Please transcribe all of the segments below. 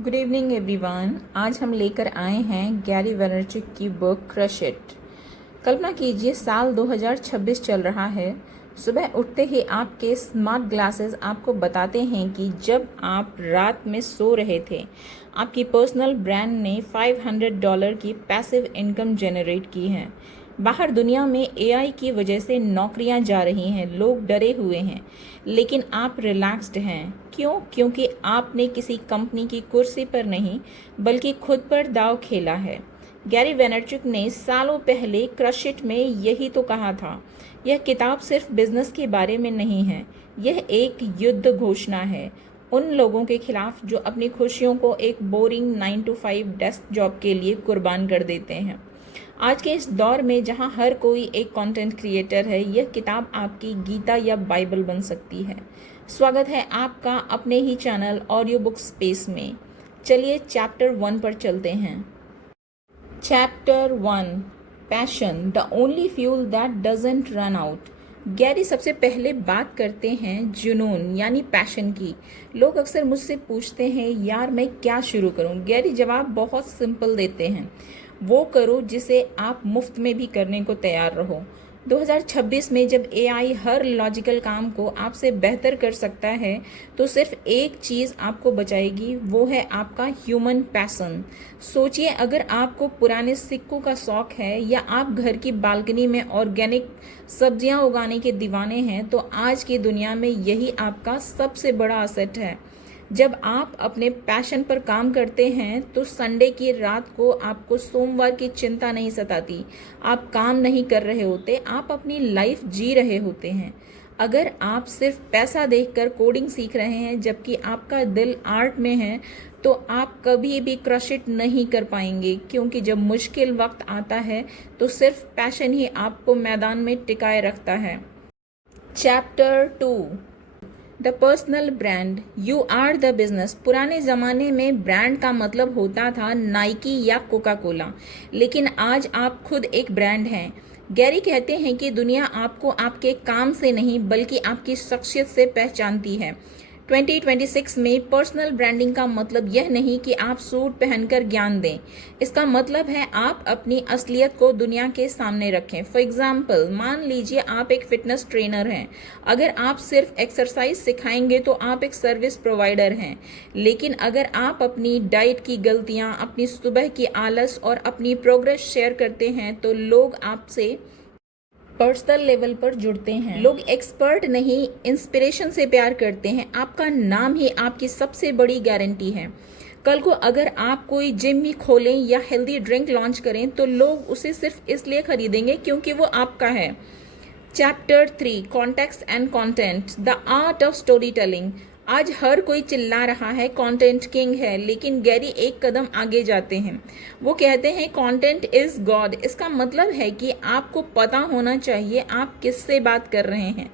Good evening everyone. आज हम लेकर आए हैं गैरी वेनरचुक की बुक क्रश इट। कल्पना कीजिए साल 2026 चल रहा है। सुबह उठते ही आपके स्मार्ट ग्लासेस आपको बताते हैं कि जब आप रात में सो रहे थे आपकी पर्सनल ब्रांड ने $500 की पैसिव इनकम जनरेट की है। बाहर दुनिया में एआई की वजह से नौकरियां जा रही हैं, लोग डरे हुए हैं, लेकिन आप रिलैक्स्ड हैं। क्यों? क्योंकि आपने किसी कंपनी की कुर्सी पर नहीं बल्कि खुद पर दांव खेला है। गैरी वेनरचुक ने सालों पहले क्रश इट में यही तो कहा था। यह किताब सिर्फ बिजनेस के बारे में नहीं है, यह एक युद्ध घोषणा है उन लोगों के खिलाफ जो अपनी खुशियों को एक बोरिंग 9 to 5 डेस्क जॉब के लिए कुर्बान कर देते हैं। आज के इस दौर में जहां हर कोई एक कंटेंट क्रिएटर है, यह किताब आपकी गीता या बाइबल बन सकती है। स्वागत है आपका अपने ही चैनल ऑडियो बुक स्पेस में। चलिए चैप्टर 1 पर चलते हैं। Chapter 1, passion, the only fuel that doesn't run out. Gary सबसे पहले बात करते हैं जुनून यानी पैशन की। लोग अक्सर मुझसे पूछते हैं यार मैं क्या शुरू करूं। गैरी जवाब बहुत सिंपल देते हैं, वो करो जिसे आप मुफ्त में भी करने को तैयार रहो। 2026 में जब एआई हर लॉजिकल काम को आपसे बेहतर कर सकता है तो सिर्फ एक चीज़ आपको बचाएगी, वो है आपका ह्यूमन पैशन। सोचिए अगर आपको पुराने सिक्कों का शौक है या आप घर की बालकनी में ऑर्गेनिक सब्जियां उगाने के दीवाने हैं तो आज की दुनिया में यही आपका सबसे बड़ा असेट है। जब आप अपने पैशन पर काम करते हैं तो संडे की रात को आपको सोमवार की चिंता नहीं सताती। आप काम नहीं कर रहे होते, आप अपनी लाइफ जी रहे होते हैं। अगर आप सिर्फ पैसा देखकर कोडिंग सीख रहे हैं जबकि आपका दिल आर्ट में है तो आप कभी भी क्रश इट नहीं कर पाएंगे, क्योंकि जब मुश्किल वक्त आता है तो सिर्फ पैशन ही आपको मैदान में टिकाए रखता है। Chapter 2, the personal brand, you are the business. पुराने ज़माने में ब्रांड का मतलब होता था नाइकी या कोका कोला, लेकिन आज आप खुद एक ब्रांड हैं। गैरी कहते हैं कि दुनिया आपको आपके काम से नहीं बल्कि आपकी शख्सियत से पहचानती है। 2026 में पर्सनल ब्रांडिंग का मतलब यह नहीं कि आप सूट पहनकर ज्ञान दें, इसका मतलब है आप अपनी असलियत को दुनिया के सामने रखें। फॉर एग्जाम्पल, मान लीजिए आप एक फिटनेस ट्रेनर हैं। अगर आप सिर्फ एक्सरसाइज सिखाएंगे तो आप एक सर्विस प्रोवाइडर हैं, लेकिन अगर आप अपनी डाइट की गलतियां, अपनी सुबह की आलस और अपनी प्रोग्रेस शेयर करते हैं तो लोग आपसे पर्सनल लेवल पर जुड़ते हैं। लोग एक्सपर्ट नहीं इंस्पिरेशन से प्यार करते हैं। आपका नाम ही आपकी सबसे बड़ी गारंटी है। कल को अगर आप कोई जिम ही खोलें या हेल्दी ड्रिंक लॉन्च करें तो लोग उसे सिर्फ इसलिए खरीदेंगे क्योंकि वो आपका है। Chapter 3, context and content, the art of story telling. आज हर कोई चिल्ला रहा है कंटेंट किंग है, लेकिन गैरी एक कदम आगे जाते हैं। वो कहते हैं कंटेंट इज गॉड। इसका मतलब है कि आपको पता होना चाहिए आप किससे बात कर रहे हैं।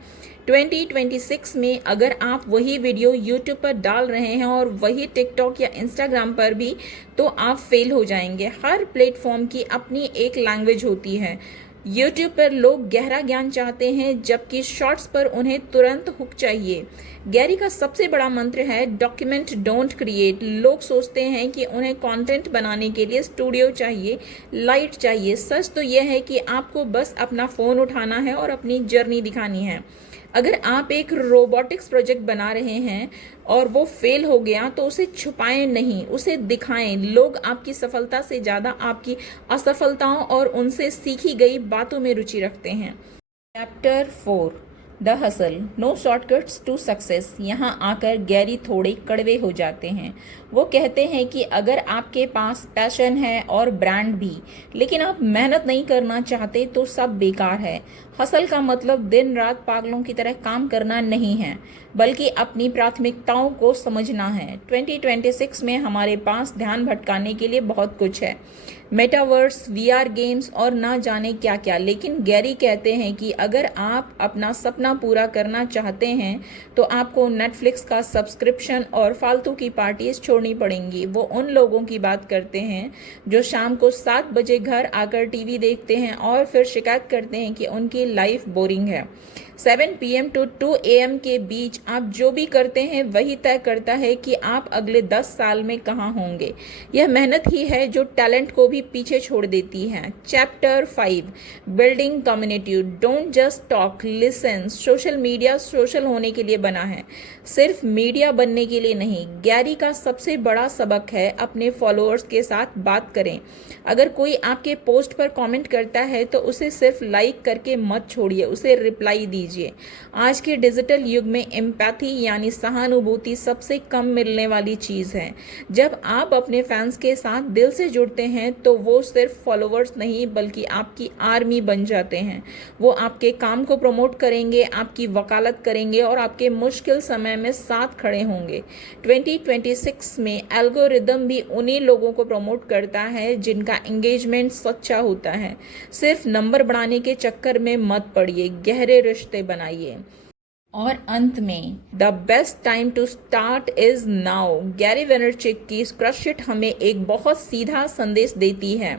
2026 में अगर आप वही वीडियो YouTube पर डाल रहे हैं और वही TikTok या Instagram पर भी, तो आप फेल हो जाएंगे। हर प्लेटफॉर्म की अपनी एक लैंग्वेज होती है। YouTube पर लोग गहरा ज्ञान चाहते हैं जबकि शॉर्ट्स पर उन्हें तुरंत हुक चाहिए। गैरी का सबसे बड़ा मंत्र है डॉक्यूमेंट डोंट क्रिएट। लोग सोचते हैं कि उन्हें कंटेंट बनाने के लिए स्टूडियो चाहिए, लाइट चाहिए। सच तो यह है कि आपको बस अपना फ़ोन उठाना है और अपनी जर्नी दिखानी है। अगर आप एक रोबोटिक्स प्रोजेक्ट बना रहे हैं और वो फेल हो गया तो उसे छुपाएं नहीं, उसे दिखाएं। लोग आपकी सफलता से ज़्यादा आपकी असफलताओं और उनसे सीखी गई बातों में रुचि रखते हैं। Chapter 4, the hustle, no shortcuts to success. यहाँ आकर गैरी थोड़े कड़वे हो जाते हैं। वो कहते हैं कि अगर आपके पास पैशन है और ब्रांड भी, लेकिन आप मेहनत नहीं करना चाहते तो सब बेकार है। हसल का मतलब दिन रात पागलों की तरह काम करना नहीं है, बल्कि अपनी प्राथमिकताओं को समझना है। 2026 में हमारे पास ध्यान भटकाने के लिए बहुत कुछ है, मेटावर्स, VR गेम्स और ना जाने क्या क्या, लेकिन गैरी कहते हैं कि अगर आप अपना सपना पूरा करना चाहते हैं तो आपको नेटफ्लिक्स का सब्सक्रिप्शन और फालतू की पार्टीज छोड़नी पड़ेंगी। वो उन लोगों की बात करते हैं जो शाम को 7 बजे घर आकर टीवी देखते हैं और फिर शिकायत करते हैं कि उनकी लाइफ बोरिंग है। 7 PM to 2 AM के बीच आप जो भी करते हैं वही तय करता है कि आप अगले 10 साल में कहाँ होंगे। यह मेहनत ही है जो टैलेंट को भी पीछे छोड़ देती है। Chapter 5, building community. Don't just talk, listen. Social media social होने के लिए बना है, सिर्फ मीडिया बनने के लिए नहीं। गैरी का सबसे बड़ा सबक है अपने फॉलोअर्स के साथ बात करें। अगर कोई आपके पोस्ट पर कमेंट करता है तो उसे सिर्फ लाइक करके मत छोड़िए, उसे रिप्लाई दीजिए। आज के डिजिटल युग में एम्पैथी यानी सहानुभूति सबसे कम मिलने वाली चीज़ है। जब आप अपने फैंस के साथ दिल से जुड़ते हैं तो वो सिर्फ फॉलोअर्स नहीं बल्कि आपकी आर्मी बन जाते हैं। वो आपके काम को प्रमोट करेंगे, आपकी वकालत करेंगे और आपके मुश्किल समय में साथ खड़े होंगे। 2026 में एल्गोरिदम भी उन्हीं लोगों को प्रमोट करता है जिनका एंगेजमेंट सच्चा होता है। सिर्फ नंबर बढ़ाने के चक्कर में मत पड़िए, गहरे रिश्ते बनाइए। और अंत में the best time to start is now. Gary Vaynerchuk की क्रश इट हमें एक बहुत सीधा संदेश देती है,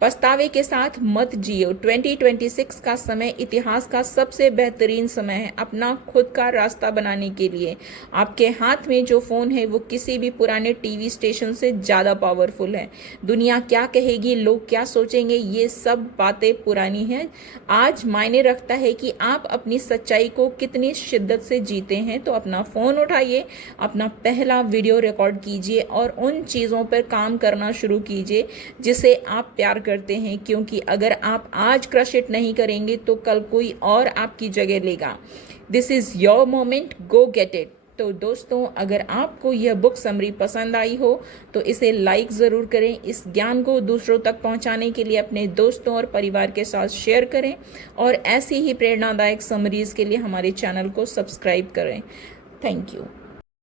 पछतावे के साथ मत जियो। 2026 का समय इतिहास का सबसे बेहतरीन समय है अपना खुद का रास्ता बनाने के लिए। आपके हाथ में जो फ़ोन है वो किसी भी पुराने टीवी स्टेशन से ज़्यादा पावरफुल है। दुनिया क्या कहेगी, लोग क्या सोचेंगे, ये सब बातें पुरानी हैं। आज मायने रखता है कि आप अपनी सच्चाई को कितनी शिद्दत से जीते हैं। तो अपना फ़ोन उठाइए, अपना पहला वीडियो रिकॉर्ड कीजिए और उन चीज़ों पर काम करना शुरू कीजिए जिसे आप प्यार करते हैं, क्योंकि अगर आप आज क्रश इट नहीं करेंगे तो कल कोई और आपकी जगह लेगा। This is your moment, go get it. तो दोस्तों, अगर आपको यह बुक समरी पसंद आई हो तो इसे लाइक ज़रूर करें। इस ज्ञान को दूसरों तक पहुंचाने के लिए अपने दोस्तों और परिवार के साथ शेयर करें और ऐसी ही प्रेरणादायक समरीज़ के लिए हमारे चैनल को सब्सक्राइब करें। Thank you.